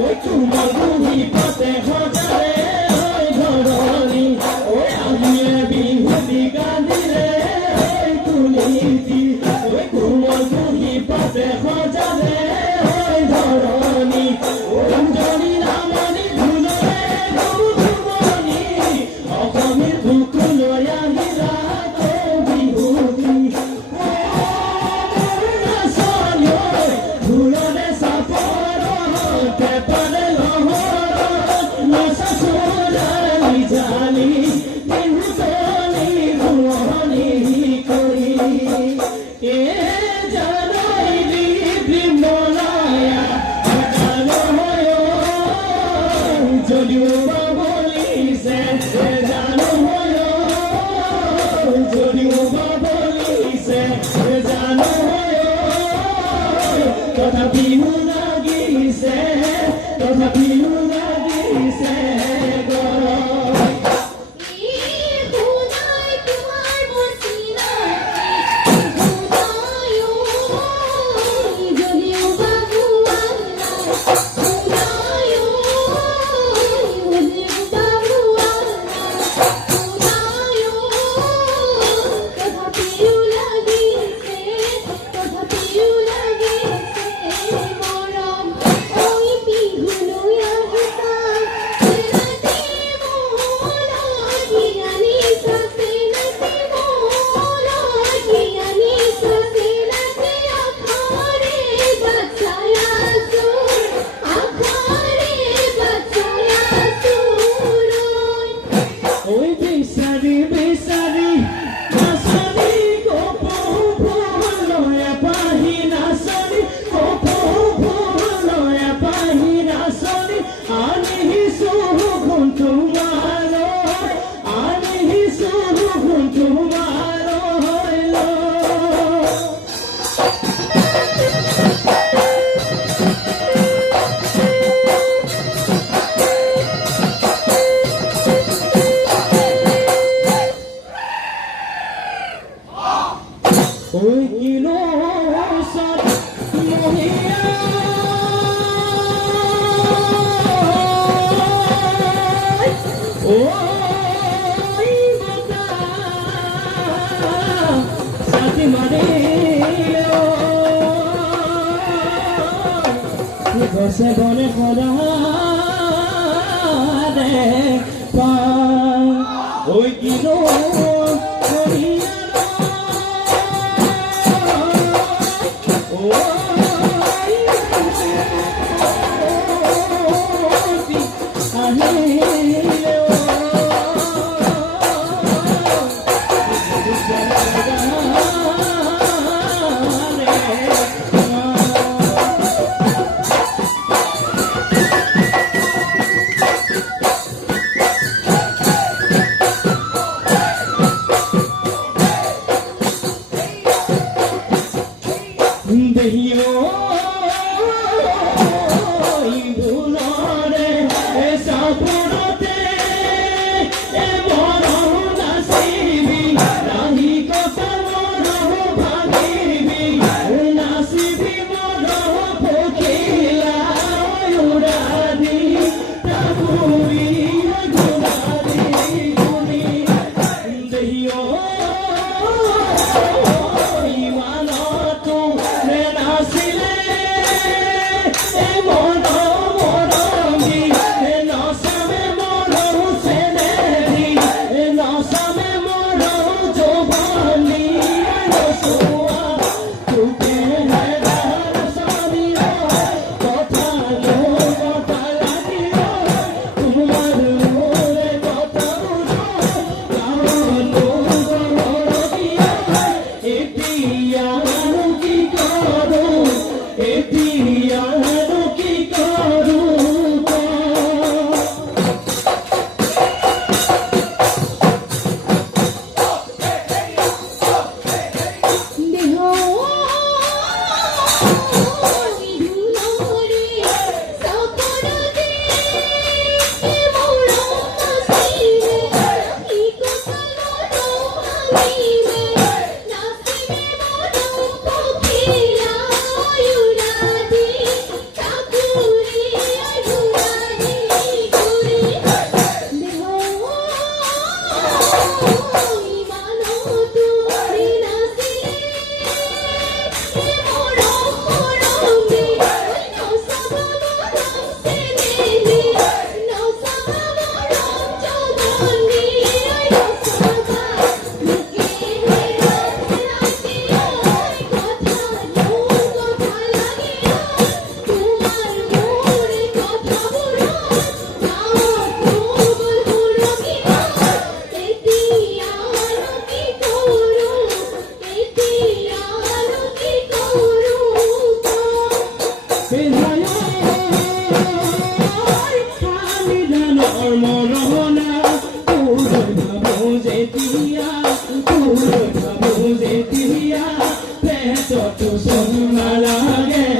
ওই তোমার বুহি পাতে হজারে ওই ধরণী ওই আহিয়ে বিহুতি কান্দিলে ওই তুলিছি ওই তোমার বুহি পাতে হজারে ওই ধরণী ওই অঞ্জলি নামনি ধুলরে ধুমনি অসমীর বুক লৈ আহিলা তো বিহুতি ধুলরে সাপর পেপারে লহর নশা সোজালি জালি বিহুতনি ভুৱনি কৰি এ জানই বিমলায়া জানয় যদিও বাবলিছে জানয় যদিও বাবলিছে জানয় তথাপিও লাগিছে তথাপিও লাগিছে ওই কিলো সব মহিয়া ওই বাতা সাথী মারে বসে বনে পড়া রে পা ওই কিলো মহিয়া চতু চনু নালাগে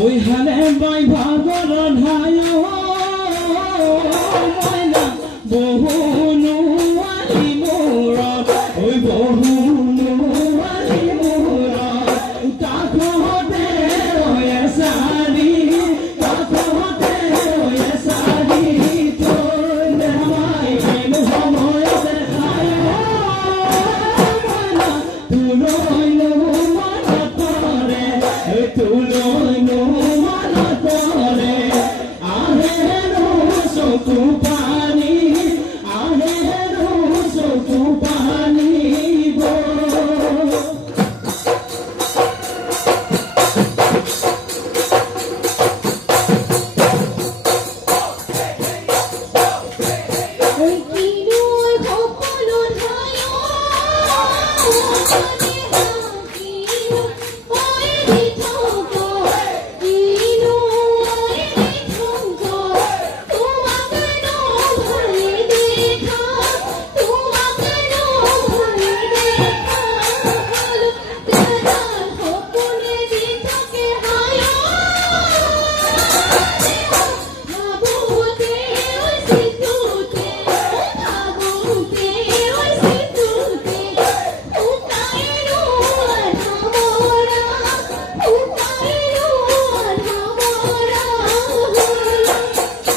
ওই হালে বাই ভাগর ধায় ময়না বহুনু আলি মোর ওই বহুনু আলি মোর কাকতে ওই সারি কাকতে ওই সারি তোর দেখাই কেন সময় দেখায় ময়না তুলই নো মন করে তুলই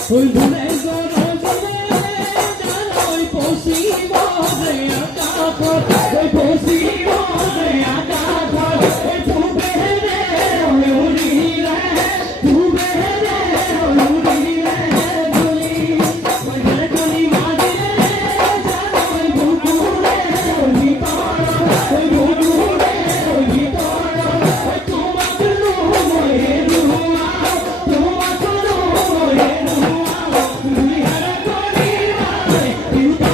ওই ধরে গরজে ওই পশিব রে আকাশ ওই পশিব রে আকাশ ওই তুবে রে ওই উড়ি রে তুবে রে ওই উড়ি রে গলি ওই ধরে গলি মাঝে ওই বুকু রে ওই ভিতর ওই বুকু রে ওই ভিতর ওই তোমাকে নো ওই রুয়া তোমাকে নো ওই রুয়া You